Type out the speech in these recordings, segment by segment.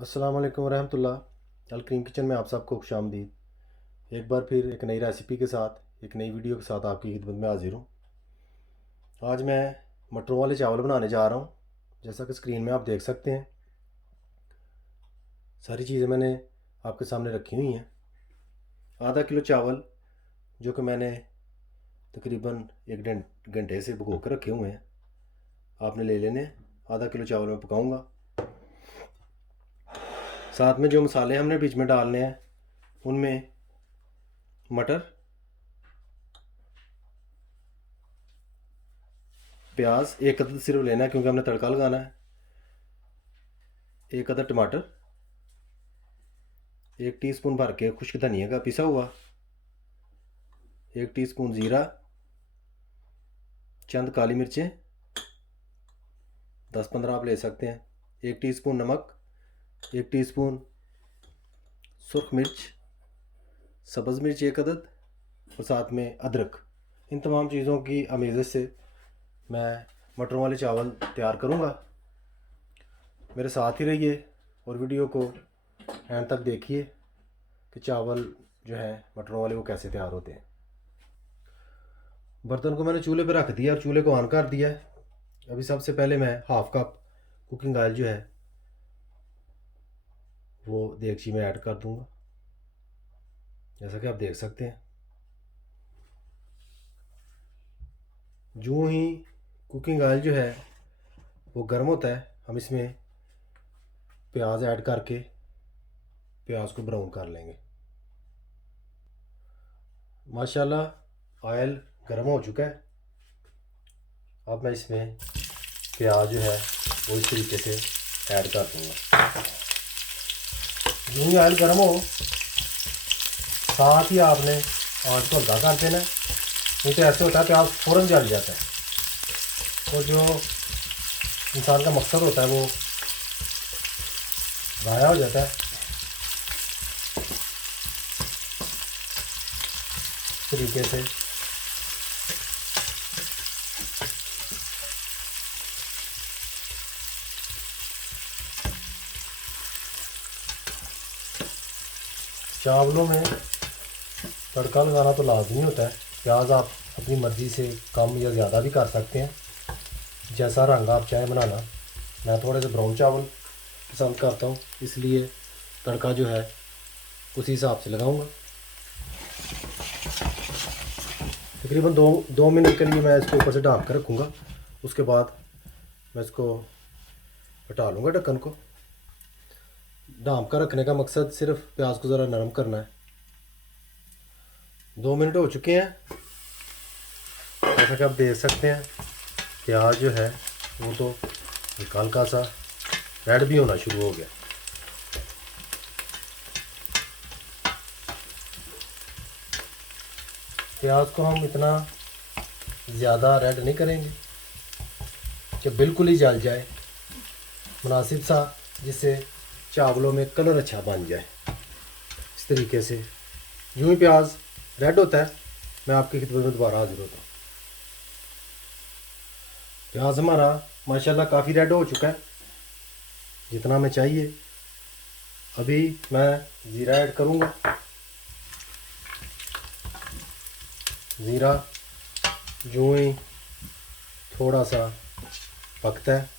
अस्सलाम वालेकुम रहमतुल्लाह। अलकरीम किचन में आप सबको खुशामदीद। एक बार फिर एक नई रेसिपी के साथ एक नई वीडियो के साथ आपकी खिदमत में हाजिर हूँ। आज मैं मटरों वाले चावल बनाने जा रहा हूँ। जैसा कि स्क्रीन में आप देख सकते हैं, सारी चीज़ें मैंने आपके सामने रखी हुई हैं। आधा किलो चावल जो कि मैंने तकरीबन एक घंटे से भिगो कर रखे हुए हैं, आपने ले लेने। आधा किलो चावल मैं पकाऊँगा। साथ में जो मसाले हमने बीच में डालने हैं उनमें मटर, प्याज एक अदद सिर्फ लेना है क्योंकि हमने तड़का लगाना है। एक अदद टमाटर, एक टीस्पून भर के खुश्क धनिया का पिसा हुआ, एक टीस्पून ज़ीरा, चंद काली मिर्चें 10-15 आप ले सकते हैं, एक टीस्पून नमक, एक टीस्पून सुरख मिर्च, सब्ज़ मिर्च एक अदद और साथ में अदरक। इन तमाम चीज़ों की अमेज़त से मैं मटरों वाले चावल तैयार करूँगा। मेरे साथ ही रहिए और वीडियो को एंड तक देखिए कि चावल जो है मटरों वाले वो कैसे तैयार होते हैं। बर्तन को मैंने चूल्हे पर रख दिया और चूल्हे को ऑन कर दिया है। अभी सबसे पहले मैं हाफ़ कप कुकिंग ऑयल जो है वो देगची में ऐड कर दूंगा, जैसा कि आप देख सकते हैं। जो ही कुकिंग ऑयल जो है वो गर्म होता है, हम इसमें प्याज ऐड करके प्याज को ब्राउन कर लेंगे। माशाल्लाह ऑयल गर्म हो चुका है। अब मैं इसमें प्याज जो है वो इस तरीके से ऐड कर दूंगा। जो ही ऑयल गर्म हो साथ ही आपने आंच को हल्का कर देना है, नहीं तो ऐसे होता है प्याज फ़ौरन जल जाता है और जो इंसान का मकसद होता है वो ज़ाया हो जाता है। इस तरीके से चावलों में तड़का लगाना तो लाजमी होता है। प्याज आप अपनी मर्ज़ी से कम या ज़्यादा भी कर सकते हैं, जैसा रंग आप चाहें बनाना। मैं थोड़े से ब्राउन चावल पसंद करता हूँ, इसलिए तड़का जो है उसी हिसाब से लगाऊंगा। तकरीबन दो मिनट के लिए मैं इसको ऊपर से ढाँप कर रखूँगा। उसके बाद मैं इसको हटा लूँगा ढक्कन को। ढाँप कर रखने का मकसद सिर्फ प्याज को ज़रा नरम करना है। 2 मिनट हो चुके हैं। जैसा कि आप देख सकते हैं प्याज जो है वो तो हल्का हल्का सा रेड भी होना शुरू हो गया। प्याज को हम इतना ज़्यादा रेड नहीं करेंगे कि बिल्कुल ही जल जाए, मुनासिब सा, जिससे चावलों में कलर अच्छा बन जाए। इस तरीके से यूँ ही प्याज रेड होता है मैं आपकी खिदमत में दोबारा हाजिर होता हूँ। प्याज हमारा माशाल्लाह काफ़ी रेड हो चुका है, जितना हमें चाहिए। अभी मैं ज़ीरा ऐड करूँगा। ज़ीरा यूँ ही थोड़ा सा पकता है,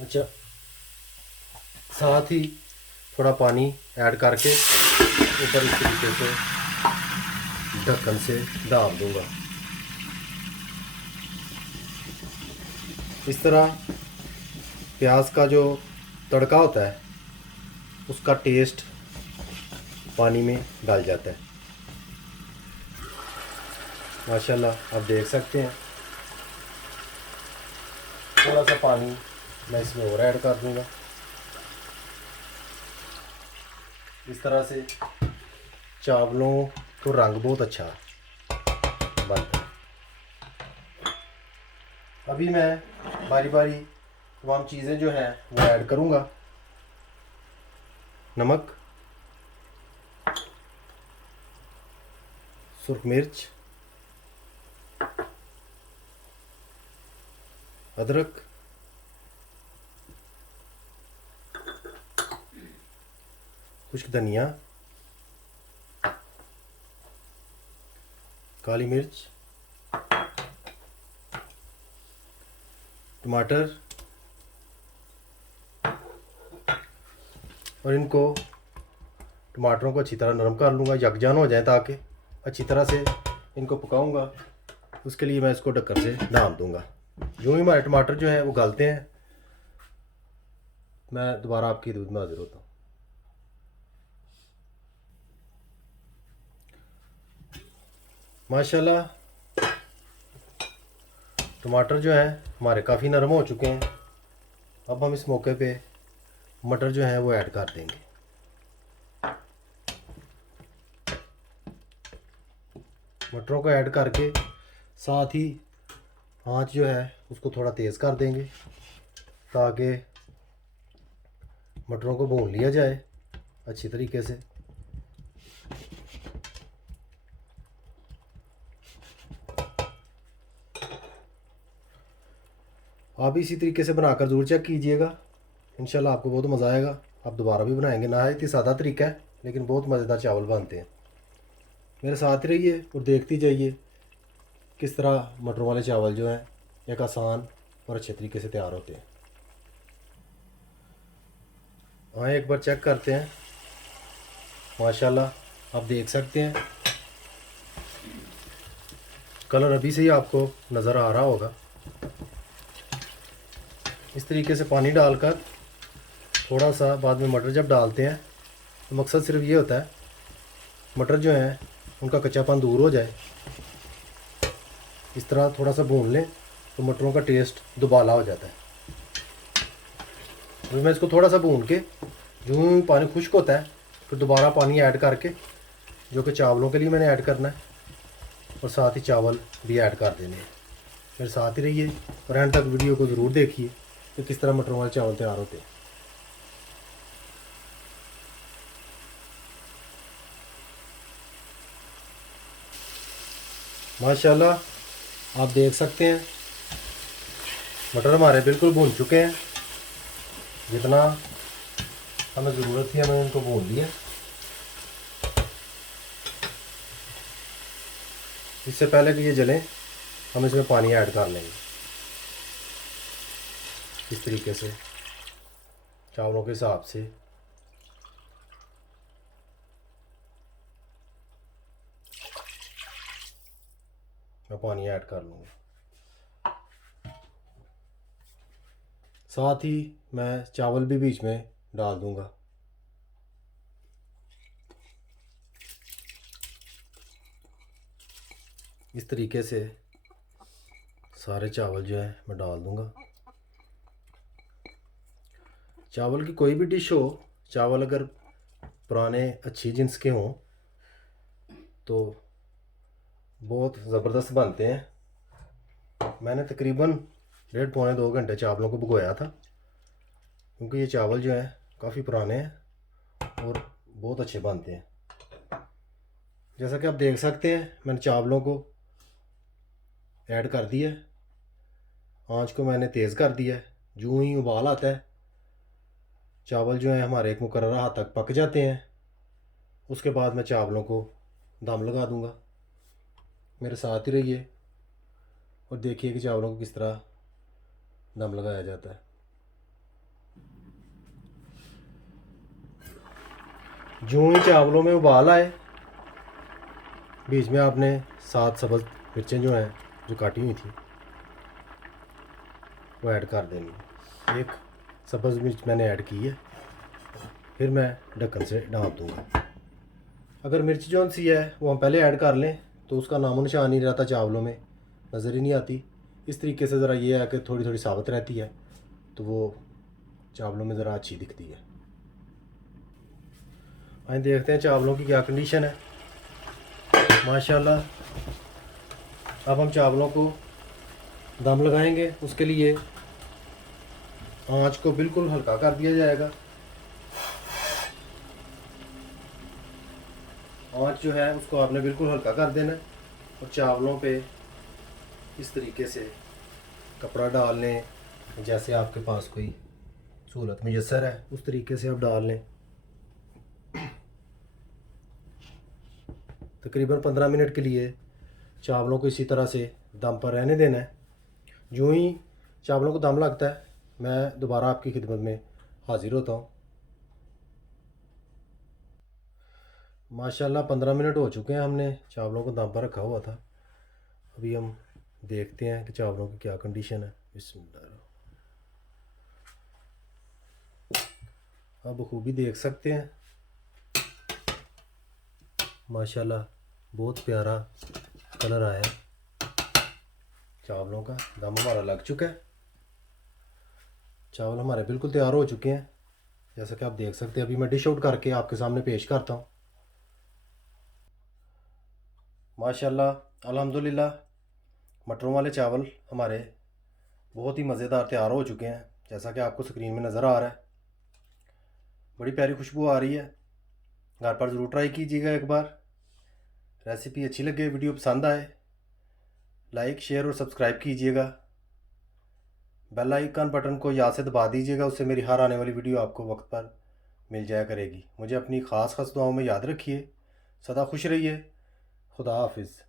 अच्छा, साथ ही थोड़ा पानी ऐड करके ऊपर इस तरीके से ढक्कन से ढाँप दूँगा। इस तरह प्याज का जो तड़का होता है उसका टेस्ट पानी में डाल जाता है। माशाल्लाह आप देख सकते हैं। थोड़ा सा पानी मैं इसमें और ऐड कर दूँगा। इस तरह से चावलों को रंग बहुत अच्छा बनता है। अभी मैं बारी बारी तमाम चीज़ें जो हैं वो ऐड करूँगा। नमक, सुरख मिर्च, अदरक, खुश्क धनिया, काली मिर्च, टमाटर, और इनको टमाटरों को अच्छी तरह नरम कर लूँगा, यकजान हो जाए ताकि अच्छी तरह से इनको पकाऊंगा। उसके लिए मैं इसको ढक्कन से ढाँप दूँगा। यूँ ही हमारे टमाटर जो हैं वो गलते हैं, मैं दोबारा आपकी दूध में हाजिर होता हूँ। माशाल्लाह टमाटर जो हैं हमारे काफ़ी नरम हो चुके हैं। अब हम इस मौके पे मटर जो हैं वो ऐड कर देंगे। मटरों को ऐड करके साथ ही आंच जो है उसको थोड़ा तेज़ कर देंगे ताकि मटरों को भून लिया जाए अच्छी तरीके से। आप इसी तरीके से बनाकर ज़रूर चेक कीजिएगा, इंशाल्लाह आपको बहुत मज़ा आएगा। आप दोबारा भी बनाएंगे। नहायत ही सादा तरीका है लेकिन बहुत मज़ेदार चावल बनते हैं। मेरे साथ ही रहिए और देखती जाइए किस तरह मटरों वाले चावल जो हैं एक आसान और अच्छे तरीके से तैयार होते हैं। हाँ, एक बार चेक करते हैं। माशाल्लाह आप देख सकते हैं कलर अभी से ही आपको नज़र आ रहा होगा। इस तरीके से पानी डालकर थोड़ा सा बाद में मटर जब डालते हैं तो मकसद सिर्फ ये होता है मटर जो हैं उनका कच्चापन दूर हो जाए। इस तरह थोड़ा सा भून लें तो मटरों का टेस्ट दुबाला हो जाता है। अभी मैं इसको थोड़ा सा भून के यूँ पानी खुश्क होता है फिर दोबारा पानी ऐड करके जो कि चावलों के लिए मैंने ऐड करना है और साथ ही चावल भी ऐड कर देने हैं। मेरे साथ ही रहिए और एंड तक वीडियो को ज़रूर देखिए कि किस तरह मटरों वाले चावल तैयार होते हैं। माशाल्लाह आप देख सकते हैं मटर हमारे बिल्कुल भून चुके हैं। जितना हमें ज़रूरत थी हमने इनको भून लिया। इससे पहले कि ये जलें हम इसमें पानी ऐड कर लेंगे इस तरीके से चावलों के हिसाब से। मैं पानी ऐड कर लूँगा। साथ ही मैं चावल भी बीच में डाल दूँगा। इस तरीके से सारे चावल जो है मैं डाल दूँगा। चावल की कोई भी डिश हो, चावल अगर पुराने अच्छी जिन्स के हों तो बहुत ज़बरदस्त बनते हैं। मैंने तकरीबन 1.5-2 घंटे चावलों को भिगोया था क्योंकि ये चावल जो हैं काफ़ी पुराने हैं और बहुत अच्छे बनते हैं। जैसा कि आप देख सकते हैं मैंने चावलों को ऐड कर दिया है। आंच को मैंने तेज़ कर दिया है। यूँ ही उबाल आता है चावल जो हैं हमारे एक मुकर्रर हद तक पक जाते हैं। उसके बाद मैं चावलों को दम लगा दूंगा। मेरे साथ ही रहिए और देखिए कि चावलों को किस तरह दम लगाया जाता है। यूँ ही चावलों में उबाल आए बीच में आपने 7 सब्ज़ मिर्चें जो हैं जो काटी हुई थी वो ऐड कर देंगे। एक सब्ज़ मिर्च मैंने ऐड की है। फिर मैं ढक्कन से ढाँप दूँगा। अगर मिर्च जो सी है वो हम पहले ऐड कर लें तो उसका नामो निशान नहीं रहता, चावलों में नज़र ही नहीं आती। इस तरीके से ज़रा ये है कि थोड़ी थोड़ी साबुत रहती है तो वो चावलों में ज़रा अच्छी दिखती है। आइए देखते हैं चावलों की क्या कंडीशन है। माशाल्लाह अब हम चावलों को दम लगाएंगे। उसके लिए आंच को बिल्कुल हल्का कर दिया जाएगा। आंच जो है उसको आपने बिल्कुल हल्का कर देना है और चावलों पे इस तरीके से कपड़ा डाल लें, जैसे आपके पास कोई सहूलत मुयसर है उस तरीके से आप डाल लें। तकरीबन 15 मिनट के लिए चावलों को इसी तरह से दम पर रहने देना है। यूँ ही चावलों को दम लगता है मैं दोबारा आपकी खिदमत में हाज़िर होता हूँ। माशाल्लाह 15 मिनट हो चुके हैं, हमने चावलों को दम पर रखा हुआ था। अभी हम देखते हैं कि चावलों की क्या कंडीशन है। बिस्मिल्लाह, आप बखूबी देख सकते हैं माशाल्लाह बहुत प्यारा कलर आया है चावलों का। दम हमारा लग चुका है, चावल हमारे बिल्कुल तैयार हो चुके हैं जैसा कि आप देख सकते हैं। अभी मैं डिश आउट करके आपके सामने पेश करता हूँ। माशाल्लाह अल्हम्दुलिल्लाह मटरों वाले चावल हमारे बहुत ही मज़ेदार तैयार हो चुके हैं जैसा कि आपको स्क्रीन में नज़र आ रहा है। बड़ी प्यारी खुशबू आ रही है। घर पर ज़रूर ट्राई कीजिएगा एक बार। रेसिपी अच्छी लगे, वीडियो पसंद आए, लाइक शेयर और सब्सक्राइब कीजिएगा। बेल आइकन बटन को याद से दबा दीजिएगा, उससे मेरी हर आने वाली वीडियो आपको वक्त पर मिल जाया करेगी। मुझे अपनी ख़ास दुआओं में याद रखिए। सदा खुश रहिए। खुदा हाफिज़।